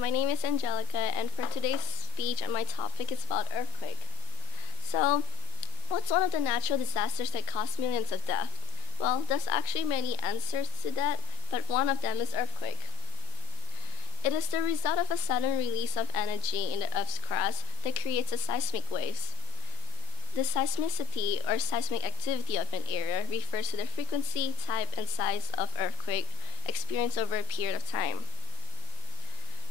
my name is Angelica, and for today's speech, my topic is about earthquake. So, what's one of the natural disasters that cause millions of deaths? Well, there's actually many answers to that, but one of them is earthquake. It is the result of a sudden release of energy in the Earth's crust that creates a seismic waves. The seismicity or seismic activity of an area refers to the frequency, type, and size of earthquake experienced over a period of time.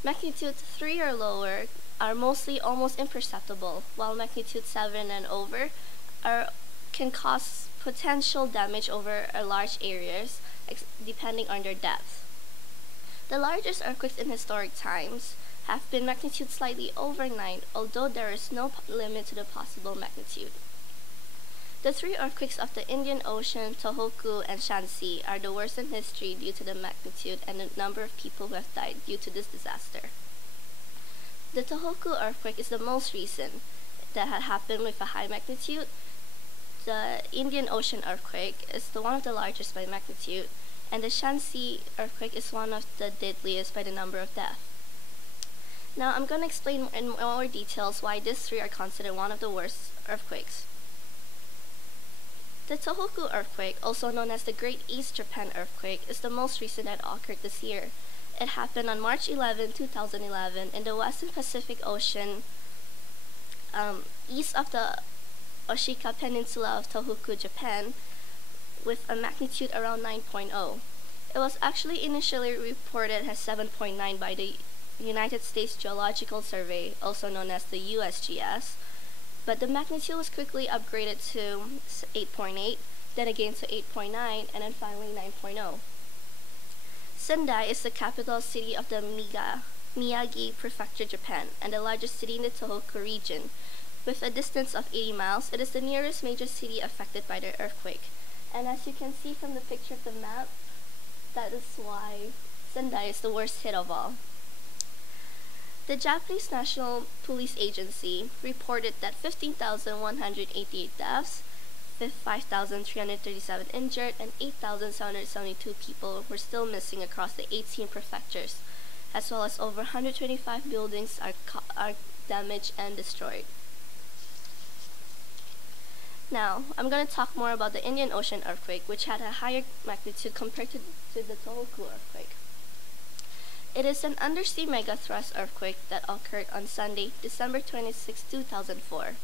Magnitude 3 or lower are mostly almost imperceptible, while magnitude 7 and over can cause potential damage over large areas depending on their depth. The largest earthquakes in historic times have been magnitude slightly over 9, although there is no limit to the possible magnitude. The three earthquakes of the Indian Ocean, Tohoku, and Shanxi are the worst in history due to the magnitude and the number of people who have died due to this disaster. The Tohoku earthquake is the most recent that had happened with a high magnitude. The Indian Ocean earthquake is one of the largest by magnitude, and the Shanxi earthquake is one of the deadliest by the number of deaths. Now I'm going to explain in more details why these three are considered one of the worst earthquakes. The Tohoku earthquake, also known as the Great East Japan earthquake, is the most recent that occurred this year. It happened on March 11, 2011 in the Western Pacific Ocean, east of the Oshika Peninsula of Tohoku, Japan, with a magnitude around 9.0. It was actually initially reported as 7.9 by the United States Geological Survey, also known as the USGS, but the magnitude was quickly upgraded to 8.8, then again to 8.9, and then finally 9.0. Sendai is the capital city of the Miyagi Prefecture, Japan, and the largest city in the Tohoku region. With a distance of 80 miles, it is the nearest major city affected by the earthquake. And as you can see from the picture of the map, that is why Sendai is the worst hit of all. The Japanese National Police Agency reported that 15,188 deaths, 5,337 injured, and 8,772 people were still missing across the 18 prefectures, as well as over 125 buildings are damaged and destroyed. Now, I'm going to talk more about the Indian Ocean earthquake, which had a higher magnitude compared to the Tohoku earthquake. It is an undersea megathrust earthquake that occurred on Sunday, December 26, 2004,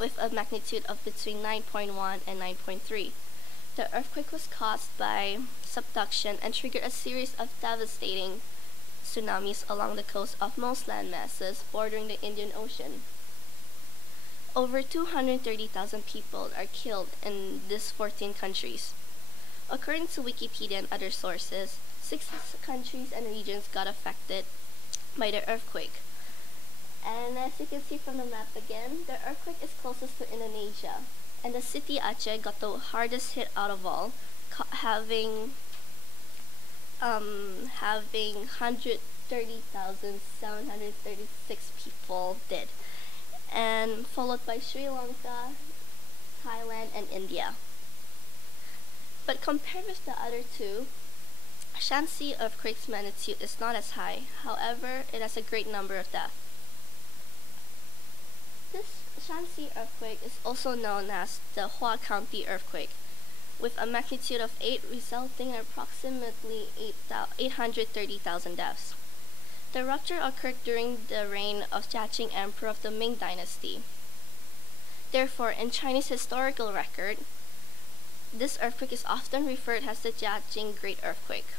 with a magnitude of between 9.1 and 9.3. The earthquake was caused by subduction and triggered a series of devastating tsunamis along the coast of most land masses bordering the Indian Ocean. Over 230,000 people are killed in these 14 countries. According to Wikipedia and other sources, 6 countries and regions got affected by the earthquake. And as you can see from the map again, the earthquake is closest to Indonesia, and the city Aceh got the hardest hit out of all, having 130,736 people dead, and followed by Sri Lanka, Thailand, and India. But compared with the other two, Shanxi earthquake's magnitude is not as high. However, it has a great number of deaths. This Shanxi earthquake is also known as the Hua County earthquake, with a magnitude of 8, resulting in approximately 830,000 deaths. The rupture occurred during the reign of Jiaqing Emperor of the Ming Dynasty. Therefore, in Chinese historical record, this earthquake is often referred as the Jiaqing Great Earthquake.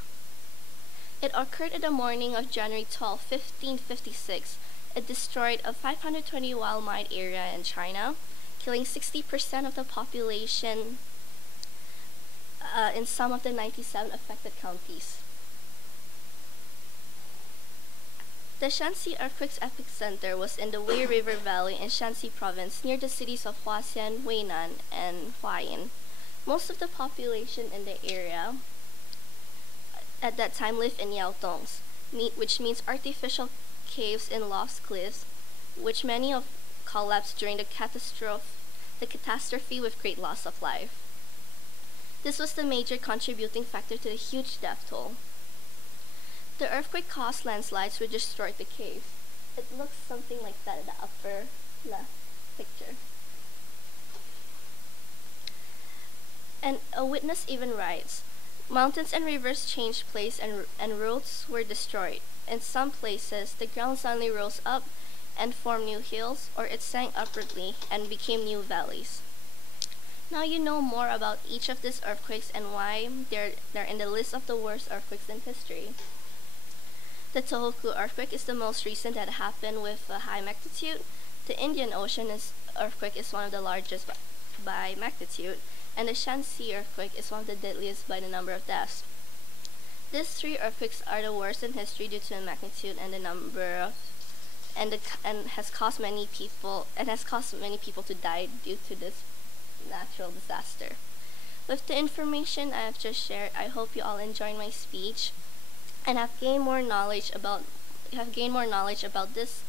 It occurred in the morning of January 12, 1556. It destroyed a 520-mile area in China, killing 60% of the population in some of the 97 affected counties. The Shanxi earthquake's epicenter was in the Wei River Valley in Shanxi Province, near the cities of Huaxian, Weinan, and Huayin. Most of the population in the area at that time lived in yaotongs, which means artificial caves in lost cliffs, which many of collapsed during the catastrophe with great loss of life. This was the major contributing factor to the huge death toll. The earthquake caused landslides which destroyed the cave. It looks something like that in the upper left picture. And a witness even writes, mountains and rivers changed place and roads were destroyed. In some places, the ground suddenly rose up and formed new hills, or it sank upwardly and became new valleys. Now you know more about each of these earthquakes and why they're in the list of the worst earthquakes in history. The Tohoku earthquake is the most recent that happened with a high magnitude. The Indian Ocean earthquake is one of the largest by magnitude, and the Shanxi earthquake is one of the deadliest by the number of deaths. These three earthquakes are the worst in history due to the magnitude and the number of and has caused many people to die due to this natural disaster. With the information I have just shared, I hope you all enjoyed my speech and have gained more knowledge about these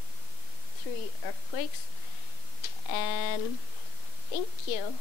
three earthquakes. And thank you.